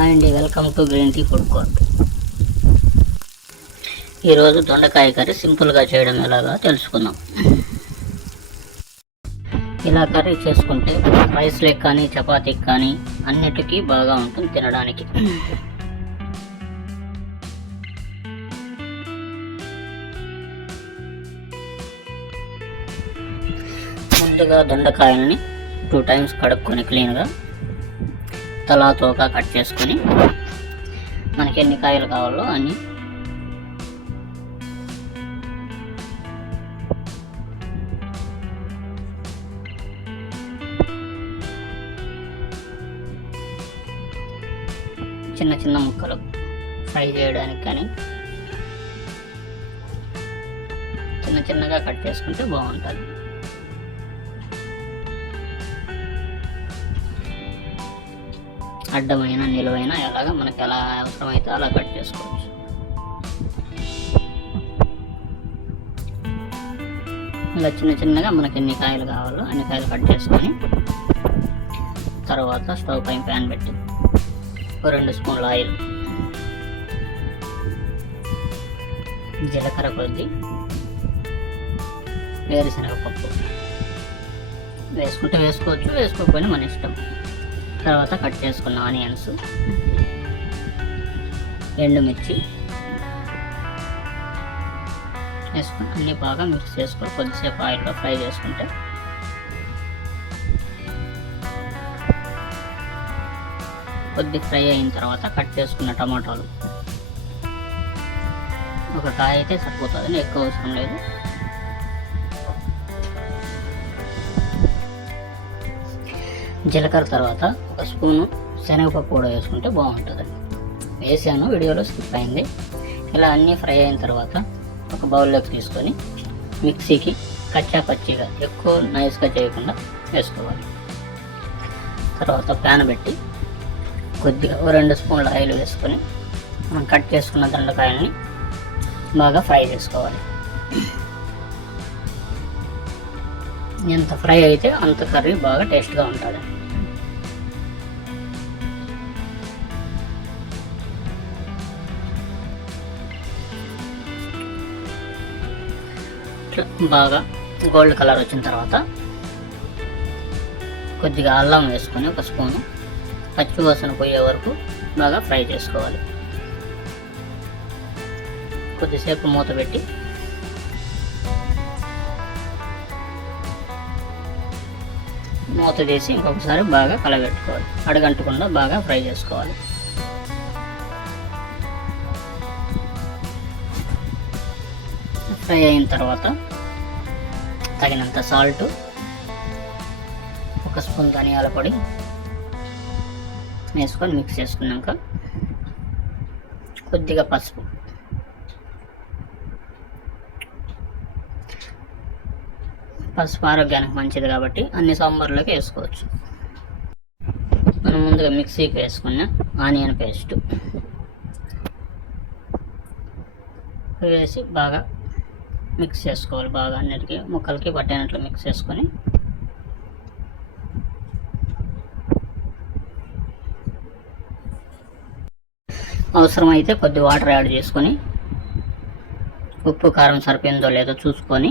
Hi అండి welcome to green tea food court. ఈరోజు దొండకాయ కర్రీ సింపుల్గా చేయడం ఎలాగా తెలుసుకుందాం. ఇలా కర్రీ చేసుకుంటే రైస్లకు కానీ చపాతీకి కానీ అన్నిటికీ బాగా ఉంటుంది తినడానికి. ముందుగా దొండకాయల్ని టూ టైమ్స్ కడుక్కొని క్లీన్గా తలా తోక కట్ చేసుకొని మనకి ఎన్ని కాయలు కావాలో అన్ని. చిన్న చిన్న ముక్కలు ఫ్రై చేయడానికి కానీ చిన్న చిన్నగా కట్ చేసుకుంటే బాగుంటుంది. అడ్డమైన నిలువైన ఎలాగ మనకు ఎలా అవసరమైతే అలా కట్ చేసుకోవచ్చు. ఇలా చిన్న చిన్నగా మనకి ఎన్ని కాయలు కావాలో అన్ని కాయలు కట్ చేసుకొని తర్వాత స్టవ్ పైన ప్యాన్ పెట్టి ఒక రెండు స్పూన్ల ఆయిల్ జీలకర్ర కొద్ది వేరుశనగ పప్పు వేసుకుంటే వేసుకోవచ్చు వేసుకోకపోయినా మన ఇష్టం. తర్వాత కట్ చేసుకున్న ఆనియన్స్. ఎండుమిర్చి వేసుకుని అన్నీ బాగా మిక్స్ చేసుకుని కొద్దిసేపు ఆయిల్లో ఫ్రై చేసుకుంటే కొద్ది ఫ్రై అయిన తర్వాత కట్ చేసుకున్న టమాటాలు. ఒక కాయ అయితే సరిపోతుంది ఎక్కువ అవసరం లేదు. జీలకర్ర తర్వాత ఒక స్పూను శనగపప్పు కూడా వేసుకుంటే బాగుంటుంది. వేసాను వీడియోలో స్కిప్ అయింది. ఇలా అన్నీ ఫ్రై అయిన తర్వాత ఒక బౌల్లోకి తీసుకొని మిక్సీకి కచ్చా పచ్చిగా ఎక్కువ నైస్గా చేయకుండా వేసుకోవాలి. తర్వాత ప్యాన్ పెట్టి కొద్దిగా ఓ రెండు స్పూన్ల ఆయిల్ వేసుకొని మనం కట్ చేసుకున్న దండకాయల్ని బాగా ఫ్రై చేసుకోవాలి. ఎంత ఫ్రై అయితే అంత కర్రీ బాగా టేస్ట్గా ఉంటుంది. బాగా గోల్డ్ కలర్ వచ్చిన తర్వాత కొద్దిగా అల్లం వేసుకొని ఒక స్పూను పచ్చివాసన పోయే వరకు బాగా ఫ్రై చేసుకోవాలి. కొద్దిసేపు మూత పెట్టి మూత తీసి ఇంకొకసారి బాగా కలగెట్టుకోవాలి. అడగంటకుండా బాగా ఫ్రై చేసుకోవాలి. ఫ్రై అయిన తర్వాత తగినంత సాల్ట్ ఒక స్పూన్ ధనియాల పొడి వేసుకొని మిక్స్ చేసుకున్నాక కొద్దిగా పసుపు. పసుపు ఆరోగ్యానికి మంచిది కాబట్టి అన్ని సాంబార్లోకి వేసుకోవచ్చు. మనం ముందుగా మిక్సీకి వేసుకున్న ఆనియన్ పేస్ట్. వేసి బాగా మిక్స్ చేసుకోవాలి. బాగా అన్నిటికీ ముక్కలకి పట్టినట్లు మిక్స్ చేసుకొని అవసరమైతే కొద్ది వాటర్ యాడ్ చేసుకొని ఉప్పు కారం సరిపోయిందో లేదో చూసుకొని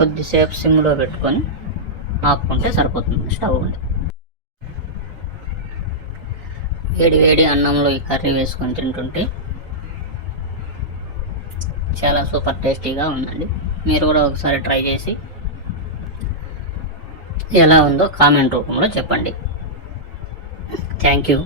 కొద్దిసేపు సిమ్లో పెట్టుకొని ఆపుకుంటే సరిపోతుంది స్టవ్ ఉంది. వేడి వేడి అన్నంలో ఈ కర్రీ వేసుకొని తింటుంటే చాలా సూపర్ టేస్టీగా ఉందండి. మీరు కూడా ఒకసారి ట్రై చేసి ఎలా ఉందో కామెంట్ రూపంలో చెప్పండి. Thank you.